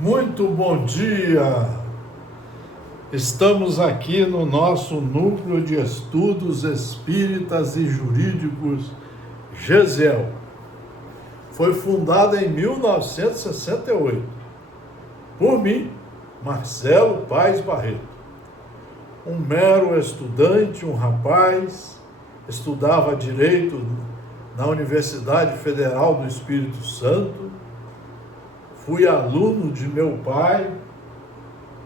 Muito bom dia! Estamos aqui no nosso Núcleo de Estudos Espíritas e Jurídicos, GESEL. Foi fundada em 1968 por mim, Marcelo Paes Barreto. Um mero estudante, um rapaz, estudava Direito na Universidade Federal do Espírito Santo. Fui aluno de meu pai,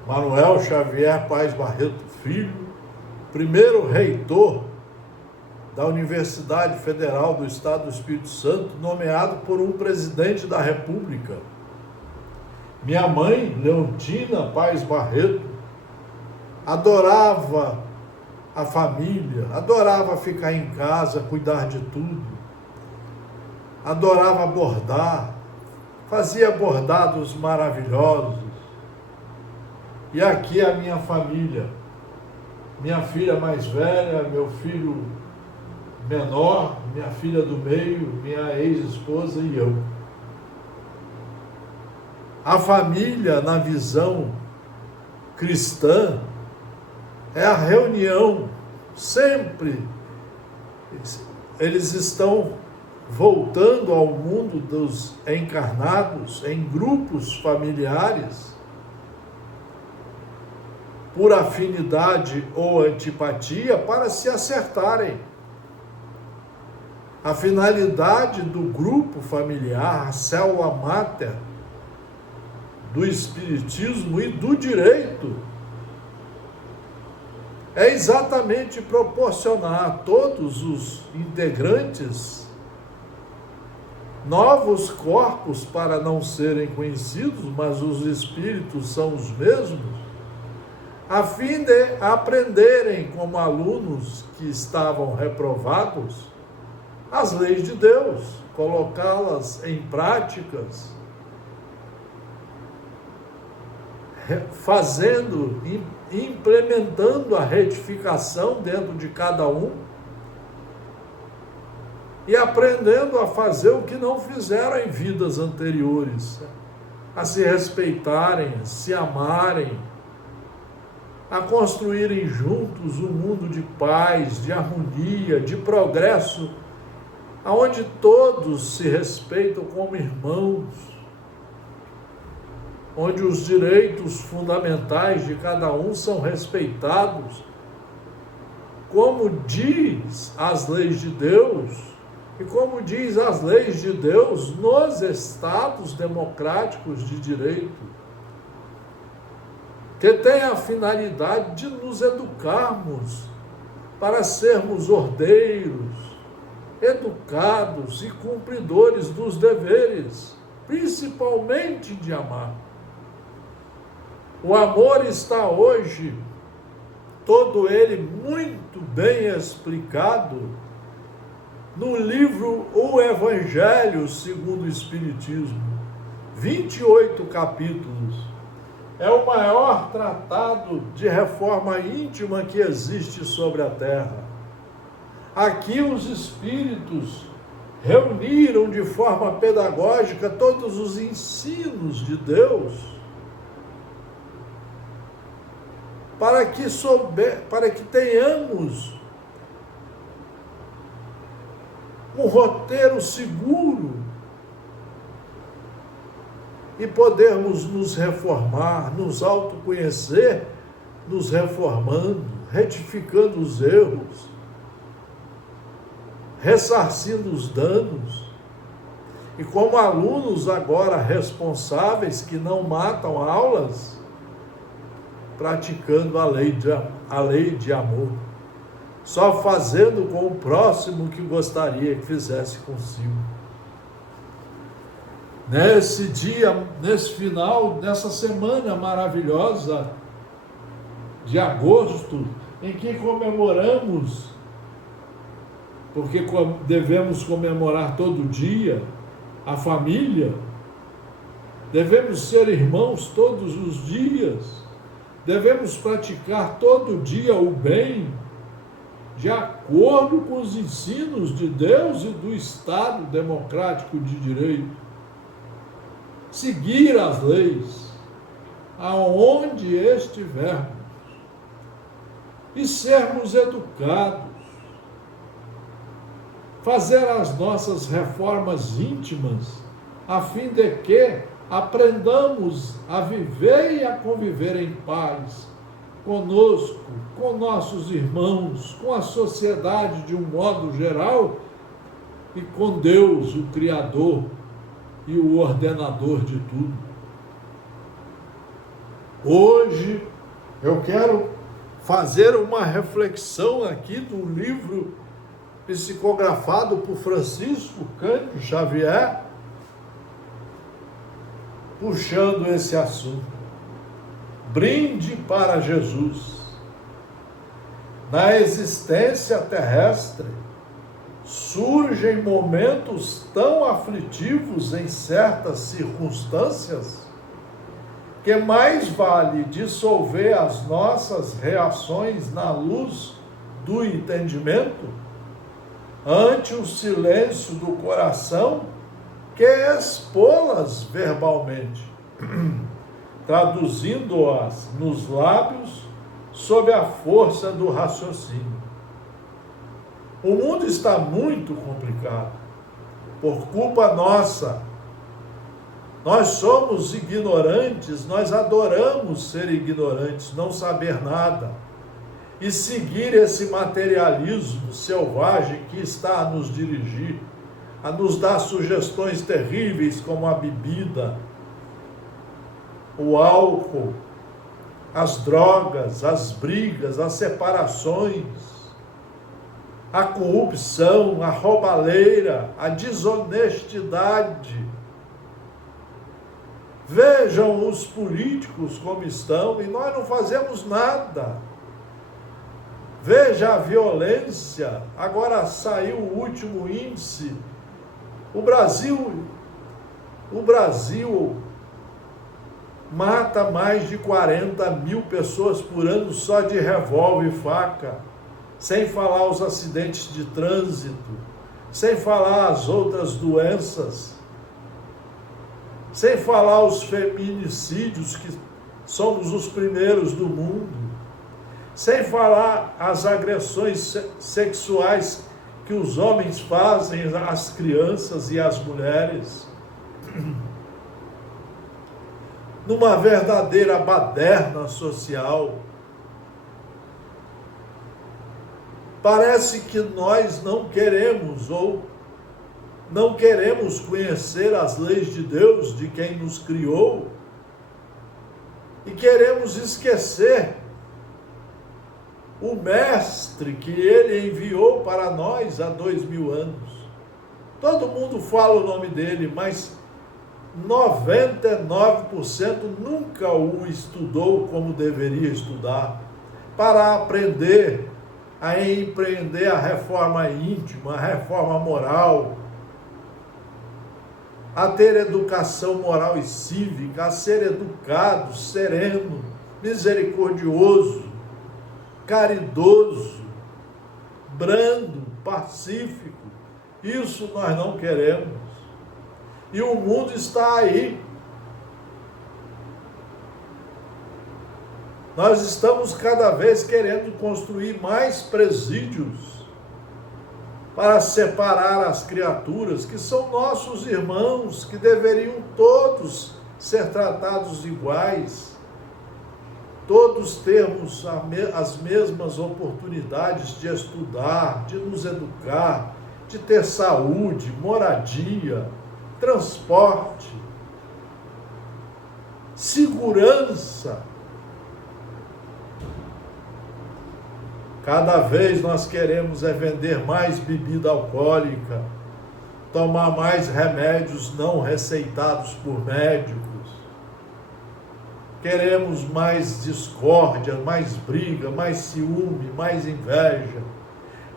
Manuel Xavier Paes Barreto Filho, primeiro reitor da Universidade Federal do Estado do Espírito Santo, nomeado por um presidente da República. Minha mãe, Leontina Paes Barreto, adorava a família, adorava ficar em casa, cuidar de tudo, adorava bordar, fazia bordados maravilhosos. E aqui a minha família, minha filha mais velha, meu filho menor, minha filha do meio, minha ex-esposa e eu. A família, na visão cristã, é a reunião, sempre eles estão voltando ao mundo dos encarnados em grupos familiares, por afinidade ou antipatia, para se acertarem. A finalidade do grupo familiar, a célula máter do Espiritismo e do direito, é exatamente proporcionar a todos os integrantes novos corpos para não serem conhecidos, mas os espíritos são os mesmos, a fim de aprenderem como alunos que estavam reprovados as leis de Deus, colocá-las em práticas, fazendo, implementando a retificação dentro de cada um e aprendendo a fazer o que não fizeram em vidas anteriores, a se respeitarem, a se amarem, a construírem juntos um mundo de paz, de harmonia, de progresso, aonde todos se respeitam como irmãos, onde os direitos fundamentais de cada um são respeitados, como diz as leis de Deus, e como diz as leis de Deus nos estados democráticos de direito, que tem a finalidade de nos educarmos para sermos ordeiros, educados e cumpridores dos deveres, principalmente de amar. O amor está hoje, todo ele muito bem explicado, no livro O Evangelho segundo o Espiritismo, 28 capítulos. É o maior tratado de reforma íntima que existe sobre a Terra. Aqui os espíritos reuniram de forma pedagógica todos os ensinos de Deus, para que tenhamos um roteiro seguro e podermos nos reformar, nos autoconhecer, nos reformando, retificando os erros, ressarcindo os danos, e como alunos agora responsáveis que não matam aulas, praticando a lei de amor, só fazendo com o próximo que gostaria que fizesse consigo. Nesse dia, nesse final, nessa semana maravilhosa de agosto, em que comemoramos, porque devemos comemorar todo dia, a família, devemos ser irmãos todos os dias, devemos praticar todo dia o bem, de acordo com os ensinos de Deus e do Estado democrático de direito. Seguir as leis, aonde estivermos, e sermos educados, fazer as nossas reformas íntimas, a fim de que aprendamos a viver e a conviver em paz conosco, com nossos irmãos, com a sociedade de um modo geral e com Deus, o Criador e o ordenador de tudo. Hoje eu quero fazer uma reflexão aqui do livro psicografado por Francisco Cândido Xavier, puxando esse assunto. Brinde para Jesus. Na existência terrestre, surgem momentos tão aflitivos em certas circunstâncias que mais vale dissolver as nossas reações na luz do entendimento ante o silêncio do coração que expô-las verbalmente, traduzindo-as nos lábios sob a força do raciocínio. O mundo está muito complicado, por culpa nossa. Nós somos ignorantes, nós adoramos ser ignorantes, não saber nada, e seguir esse materialismo selvagem que está a nos dirigir, a nos dar sugestões terríveis como a bebida, o álcool, as drogas, as brigas, as separações, a corrupção, a roubalheira, a desonestidade. Vejam os políticos como estão e nós não fazemos nada. Veja a violência. Agora saiu o último índice. O Brasil mata mais de 40 mil pessoas por ano só de revólver e faca, sem falar os acidentes de trânsito, sem falar as outras doenças, sem falar os feminicídios, que somos os primeiros do mundo, sem falar as agressões sexuais que os homens fazem às crianças e às mulheres, numa verdadeira baderna social. Parece que nós não queremos conhecer as leis de Deus, de quem nos criou, e queremos esquecer o mestre que ele enviou para nós há 2000 anos. Todo mundo fala o nome dele, mas 99% nunca o estudou como deveria estudar, para aprender a empreender a reforma íntima, a reforma moral, a ter educação moral e cívica, a ser educado, sereno, misericordioso, caridoso, brando, pacífico. Isso nós não queremos. E o mundo está aí. Nós estamos cada vez querendo construir mais presídios para separar as criaturas que são nossos irmãos, que deveriam todos ser tratados iguais, todos termos as mesmas oportunidades de estudar, de nos educar, de ter saúde, moradia, transporte, segurança. Cada vez nós queremos vender mais bebida alcoólica, tomar mais remédios não receitados por médicos. Queremos mais discórdia, mais briga, mais ciúme, mais inveja.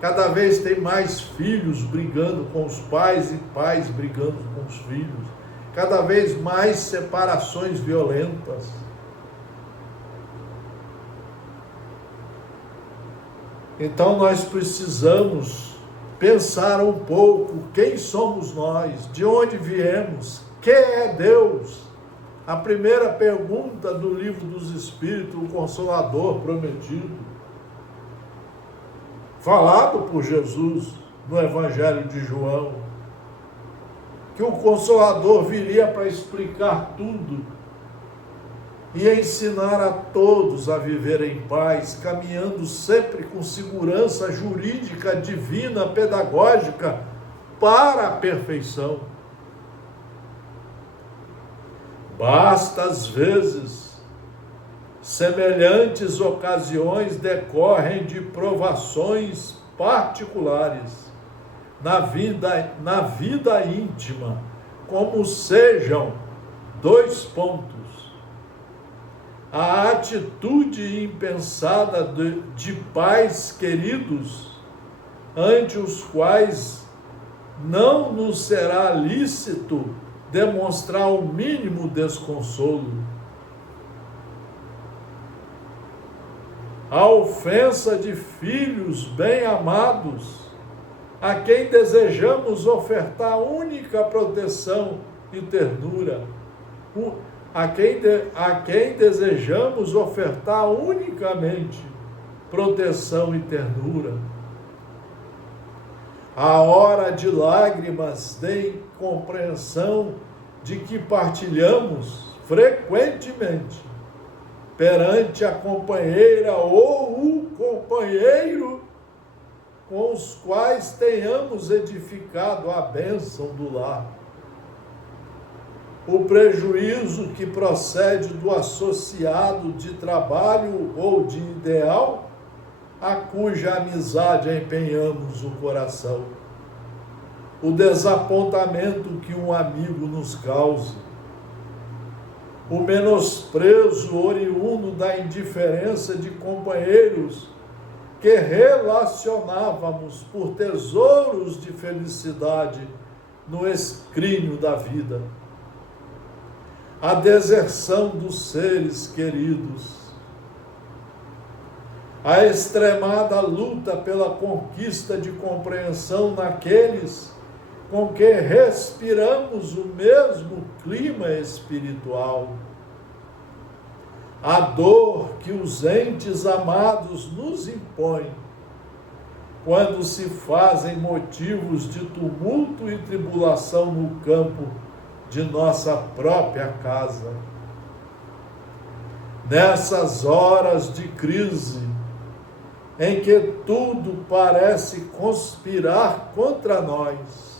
Cada vez tem mais filhos brigando com os pais e pais brigando com os filhos. Cada vez mais separações violentas. Então nós precisamos pensar um pouco quem somos nós, de onde viemos, quem é Deus, A primeira pergunta do Livro dos Espíritos, o Consolador prometido, falado por Jesus no Evangelho de João, que o Consolador viria para explicar tudo e ensinar a todos a viver em paz, caminhando sempre com segurança jurídica, divina, pedagógica, para a perfeição. Basta, às vezes, semelhantes ocasiões decorrem de provações particulares na vida íntima, como sejam 2 pontos. A atitude impensada de pais queridos, ante os quais não nos será lícito demonstrar o mínimo desconsolo. A ofensa de filhos bem-amados, a quem desejamos ofertar única proteção e ternura, a quem desejamos ofertar unicamente proteção e ternura. A hora de lágrimas de incompreensão de que partilhamos frequentemente perante a companheira ou o companheiro com os quais tenhamos edificado a bênção do lar. O prejuízo que procede do associado de trabalho ou de ideal, a cuja amizade empenhamos o coração. O desapontamento que um amigo nos cause. O menosprezo oriundo da indiferença de companheiros que relacionávamos por tesouros de felicidade no escrínio da vida. A deserção dos seres queridos. A extremada luta pela conquista de compreensão naqueles com que respiramos o mesmo clima espiritual. A dor que os entes amados nos impõem, quando se fazem motivos de tumulto e tribulação no campo de nossa própria casa. Nessas horas de crise, em que tudo parece conspirar contra nós,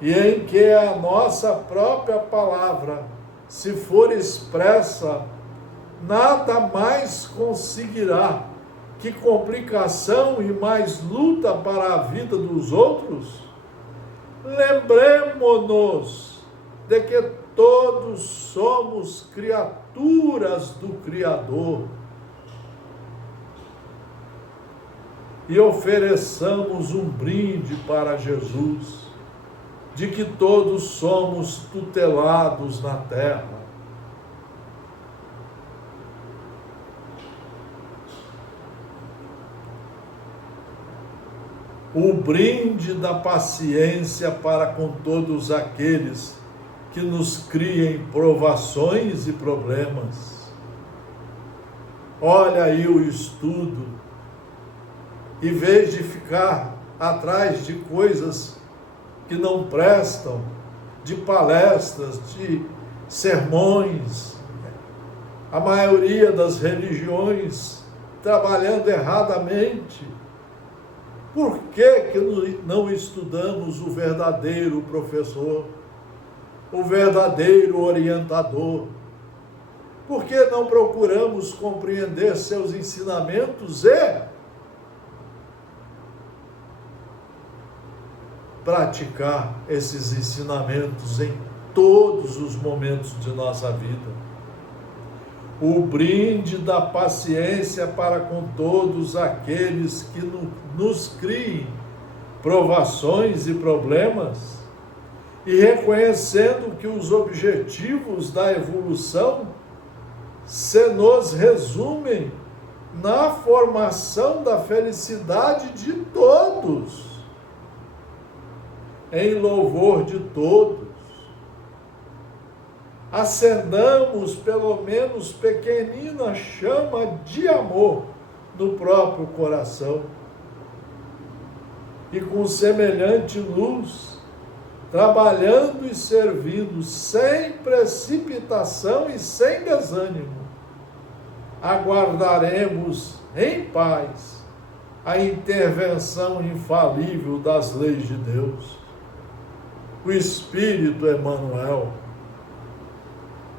e em que a nossa própria palavra, se for expressa, nada mais conseguirá que complicação e mais luta para a vida dos outros, lembremo-nos de que todos somos criaturas do Criador e ofereçamos um brinde para Jesus, de que todos somos tutelados na terra. O brinde da paciência para com todos aqueles que nos criem provações e problemas. Olha aí o estudo, em vez de ficar atrás de coisas que não prestam, de palestras, de sermões, a maioria das religiões trabalhando erradamente. Por que não estudamos o verdadeiro professor, o verdadeiro orientador? Por que não procuramos compreender seus ensinamentos e praticar esses ensinamentos em todos os momentos de nossa vida? O brinde da paciência para com todos aqueles que nos criem provações e problemas, e reconhecendo que os objetivos da evolução se nos resumem na formação da felicidade de todos, em louvor de todos. acendamos pelo menos pequenina chama de amor no próprio coração. E com semelhante luz, trabalhando e servindo sem precipitação e sem desânimo, aguardaremos em paz a intervenção infalível das leis de Deus, o Espírito Emmanuel.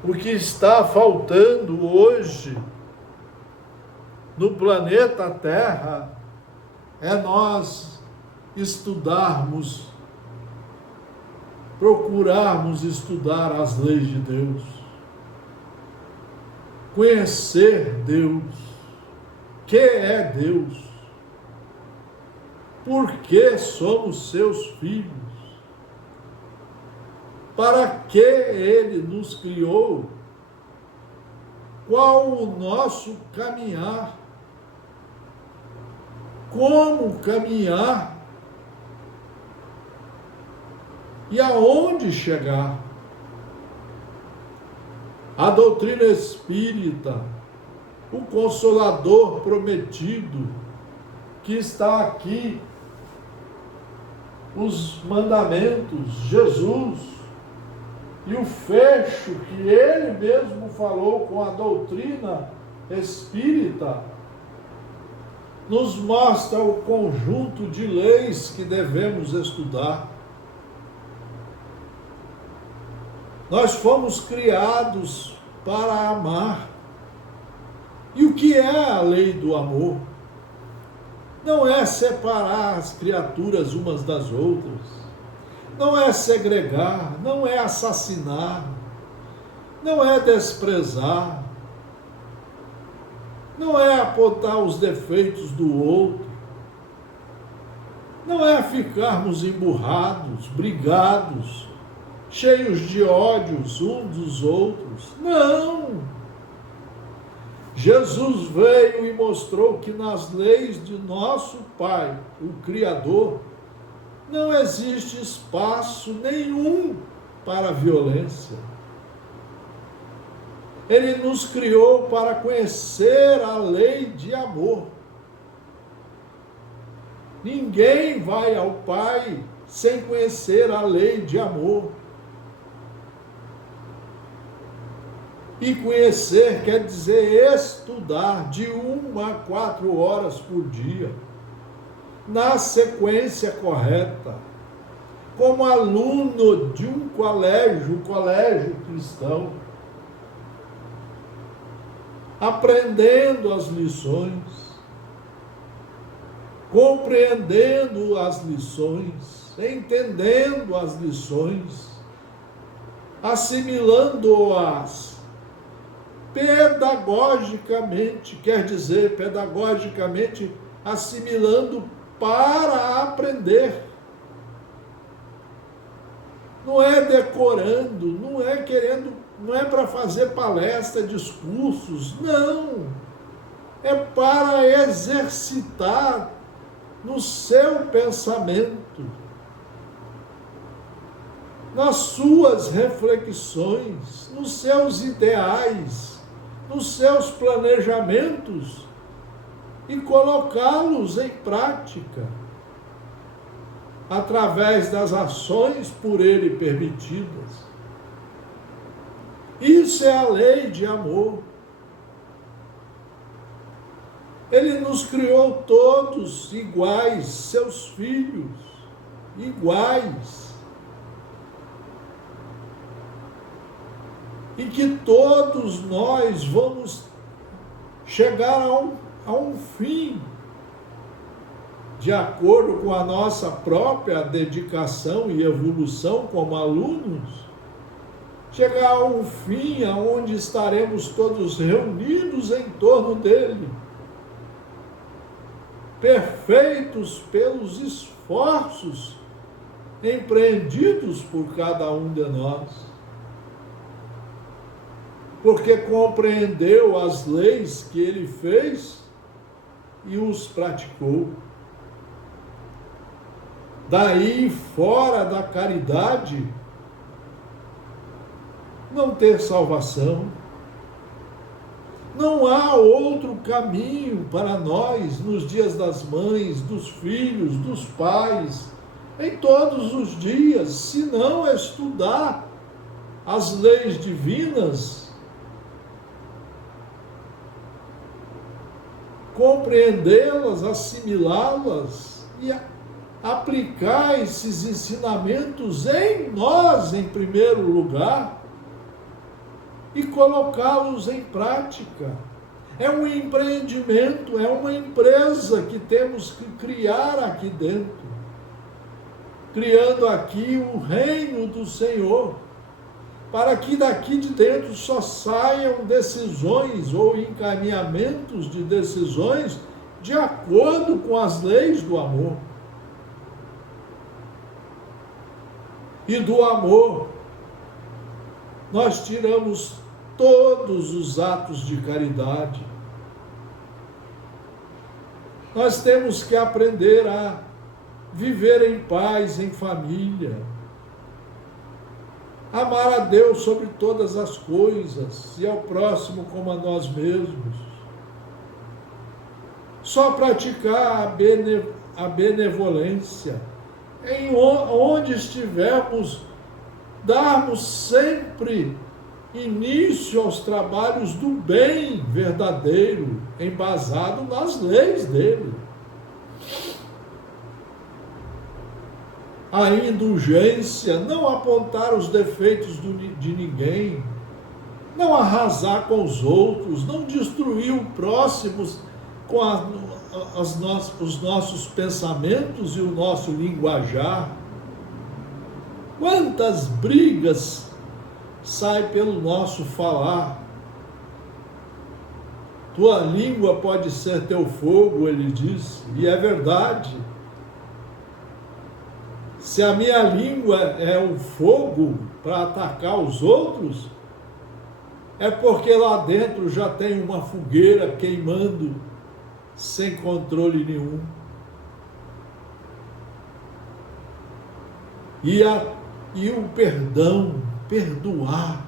O que está faltando hoje no planeta Terra é nós estudarmos, procurarmos estudar as leis de Deus, conhecer Deus, que é Deus, por que somos seus filhos, para que Ele nos criou, qual o nosso caminhar, como caminhar e aonde chegar. A doutrina espírita, o Consolador prometido, que está aqui, os mandamentos, Jesus, e o fecho que ele mesmo falou com a doutrina espírita, nos mostra o conjunto de leis que devemos estudar. Nós fomos criados para amar. E o que é a lei do amor? Não é separar as criaturas umas das outras, não é segregar, não é assassinar, não é desprezar, não é apontar os defeitos do outro, não é ficarmos emburrados, brigados, cheios de ódios uns dos outros. Não! Jesus veio e mostrou que nas leis de nosso Pai, o Criador, não existe espaço nenhum para a violência. Ele nos criou para conhecer a lei de amor. Ninguém vai ao Pai sem conhecer a lei de amor. E conhecer quer dizer estudar de 1 a 4 horas por dia, na sequência correta, como aluno de um colégio cristão, aprendendo as lições, compreendendo as lições, entendendo as lições, assimilando-as pedagogicamente, quer dizer, pedagogicamente assimilando para aprender. Não é decorando, não é querendo, não é para fazer palestra, discursos, não. É para exercitar no seu pensamento, nas suas reflexões, nos seus ideais, nos seus planejamentos e colocá-los em prática através das ações por ele permitidas. Isso é a lei de amor. Ele nos criou todos iguais, seus filhos, iguais. E que todos nós vamos chegar a um fim, de acordo com a nossa própria dedicação e evolução como alunos, chegar a um fim onde estaremos todos reunidos em torno dele, perfeitos pelos esforços empreendidos por cada um de nós, porque compreendeu as leis que ele fez e os praticou. Daí, fora da caridade, não ter salvação. Não há outro caminho para nós nos dias das mães, dos filhos, dos pais, em todos os dias, senão estudar as leis divinas, compreendê-las, assimilá-las e aplicar esses ensinamentos em nós, em primeiro lugar, e colocá-los em prática. É um empreendimento, é uma empresa que temos que criar aqui dentro, criando aqui o reino do Senhor, para que daqui de dentro só saiam decisões ou encaminhamentos de decisões de acordo com as leis do amor. E do amor nós tiramos todos os atos de caridade. Nós temos que aprender a viver em paz, em família, amar a Deus sobre todas as coisas e ao próximo como a nós mesmos. Só praticar a benevolência, em onde estivermos, darmos sempre início aos trabalhos do bem verdadeiro, embasado nas leis dele. A indulgência, não apontar os defeitos de ninguém, não arrasar com os outros, não destruir o próximo com os nossos pensamentos e o nosso linguajar. Quantas brigas saem pelo nosso falar. Tua língua pode ser teu fogo, ele disse, e é verdade. Se a minha língua é um fogo para atacar os outros, é porque lá dentro já tem uma fogueira queimando sem controle nenhum. E o perdão, perdoar,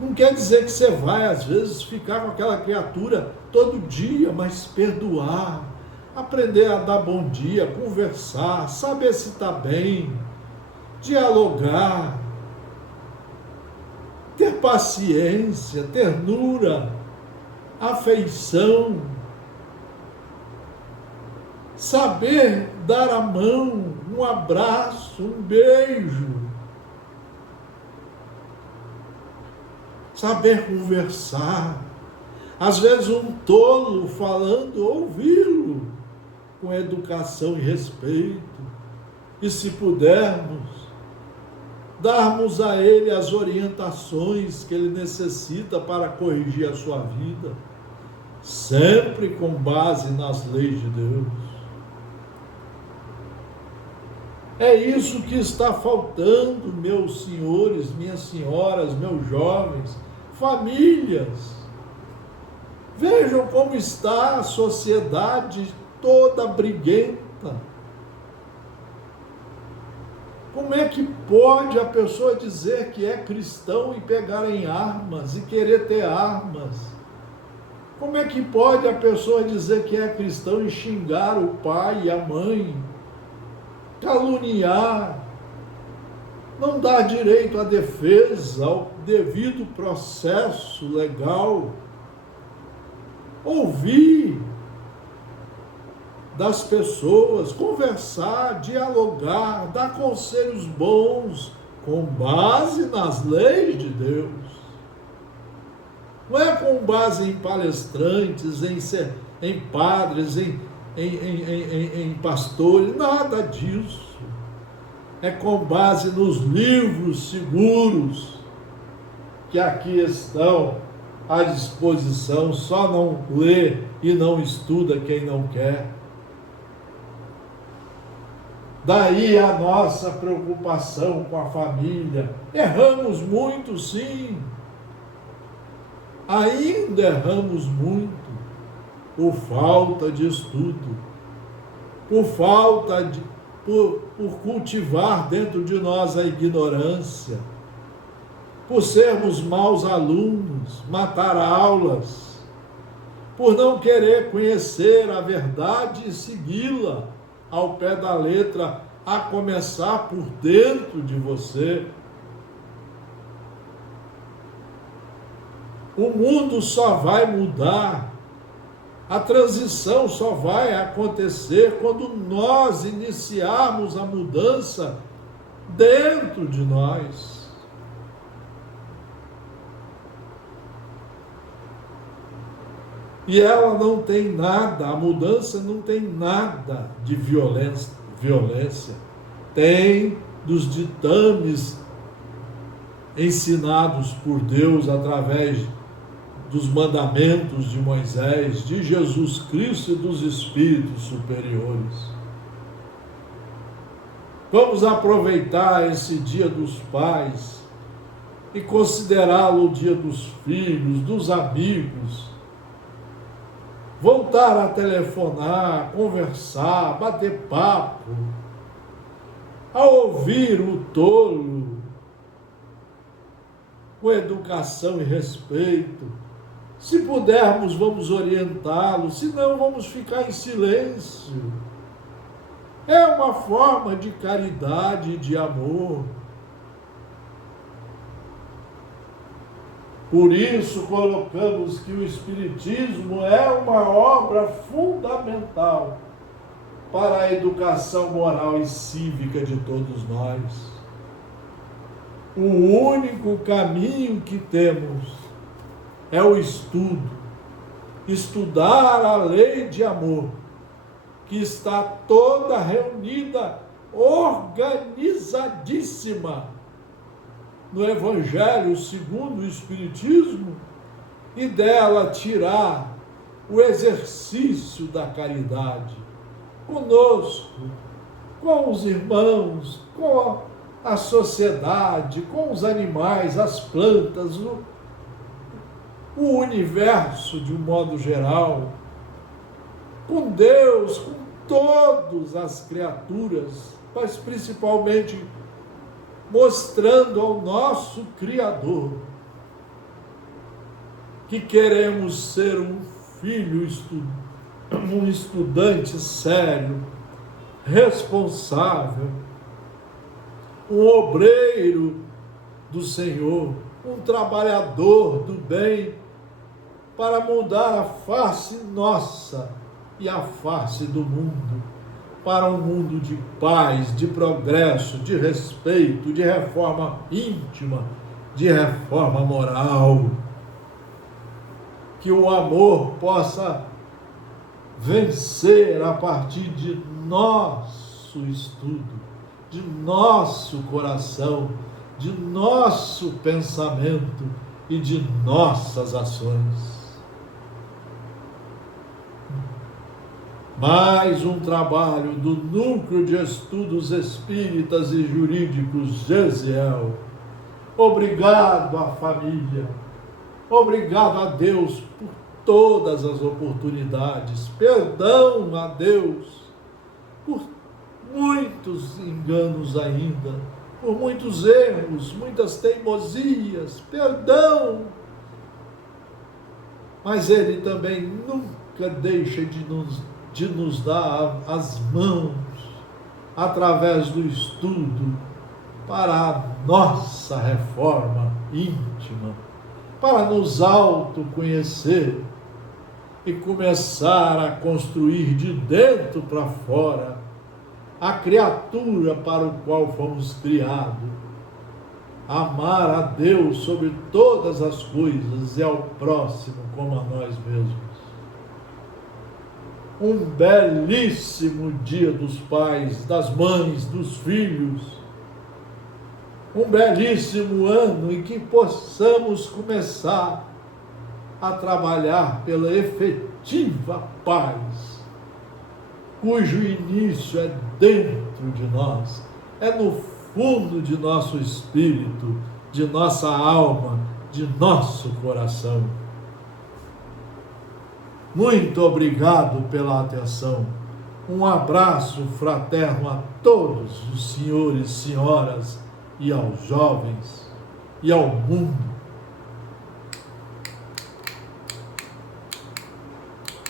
não quer dizer que você vai, às vezes, ficar com aquela criatura todo dia, mas perdoar, aprender a dar bom dia, conversar, saber se está bem, dialogar, ter paciência, ternura, afeição, saber dar a mão, um abraço, um beijo, saber conversar. Às vezes um tolo falando, ouvi-lo com educação e respeito, e se pudermos, darmos a ele as orientações que ele necessita para corrigir a sua vida, sempre com base nas leis de Deus. É isso que está faltando, meus senhores, minhas senhoras, meus jovens, famílias. Vejam como está a sociedade toda briguenta. Como é que pode a pessoa dizer que é cristão e pegar em armas e querer ter armas? Como é que pode a pessoa dizer que é cristão e xingar o pai e a mãe? Caluniar, não dar direito à defesa, ao devido processo legal, ouvir das pessoas, conversar, dialogar, dar conselhos bons, com base nas leis de Deus. Não é com base em palestrantes, em padres, em pastores, nada disso. É com base nos livros seguros que aqui estão à disposição, só não lê e não estuda quem não quer. Daí a nossa preocupação com a família. Erramos muito, sim. Ainda erramos muito. Por falta de estudo, por cultivar dentro de nós a ignorância, por sermos maus alunos, matar aulas, por não querer conhecer a verdade e segui-la ao pé da letra, a começar por dentro de você. O mundo só vai mudar, a transição só vai acontecer quando nós iniciarmos a mudança dentro de nós. E ela não tem nada, a mudança não tem nada de violência. Tem dos ditames ensinados por Deus através dos mandamentos de Moisés, de Jesus Cristo e dos Espíritos superiores. Vamos aproveitar esse Dia dos Pais e considerá-lo o Dia dos Filhos, dos amigos. Voltar a telefonar, conversar, bater papo, a ouvir o tolo, com educação e respeito. Se pudermos, vamos orientá-lo, se não, vamos ficar em silêncio. É uma forma de caridade e de amor. Por isso, colocamos que o Espiritismo é uma obra fundamental para a educação moral e cívica de todos nós. O único caminho que temos é o estudo. Estudar a lei de amor, que está toda reunida, organizadíssima, no Evangelho segundo o Espiritismo, e dela tirar o exercício da caridade conosco, com os irmãos, com a sociedade, com os animais, as plantas, o universo de um modo geral, com Deus, com todas as criaturas, mas principalmente mostrando ao nosso Criador que queremos ser um filho, um estudante sério, responsável, um obreiro do Senhor, um trabalhador do bem, para mudar a face nossa e a face do mundo, para um mundo de paz, de progresso, de respeito, de reforma íntima, de reforma moral. Que o amor possa vencer a partir de nosso estudo, de nosso coração, de nosso pensamento e de nossas ações. Mais um trabalho do Núcleo de Estudos Espíritas e Jurídicos Gesiel. Obrigado à família, obrigado a Deus por todas as oportunidades, perdão a Deus por muitos enganos ainda, por muitos erros, muitas teimosias, perdão. Mas Ele também nunca deixa de nos dar as mãos, através do estudo, para a nossa reforma íntima, para nos autoconhecer e começar a construir de dentro para fora a criatura para o qual fomos criados. Amar a Deus sobre todas as coisas e ao próximo como a nós mesmos. Um belíssimo Dia dos Pais, das mães, dos filhos. Um belíssimo ano em que possamos começar a trabalhar pela efetiva paz, cujo início é dentro de nós, é no fundo de nosso espírito, de nossa alma, de nosso coração. Muito obrigado pela atenção. Um abraço fraterno a todos os senhores, senhoras e aos jovens. e ao mundo.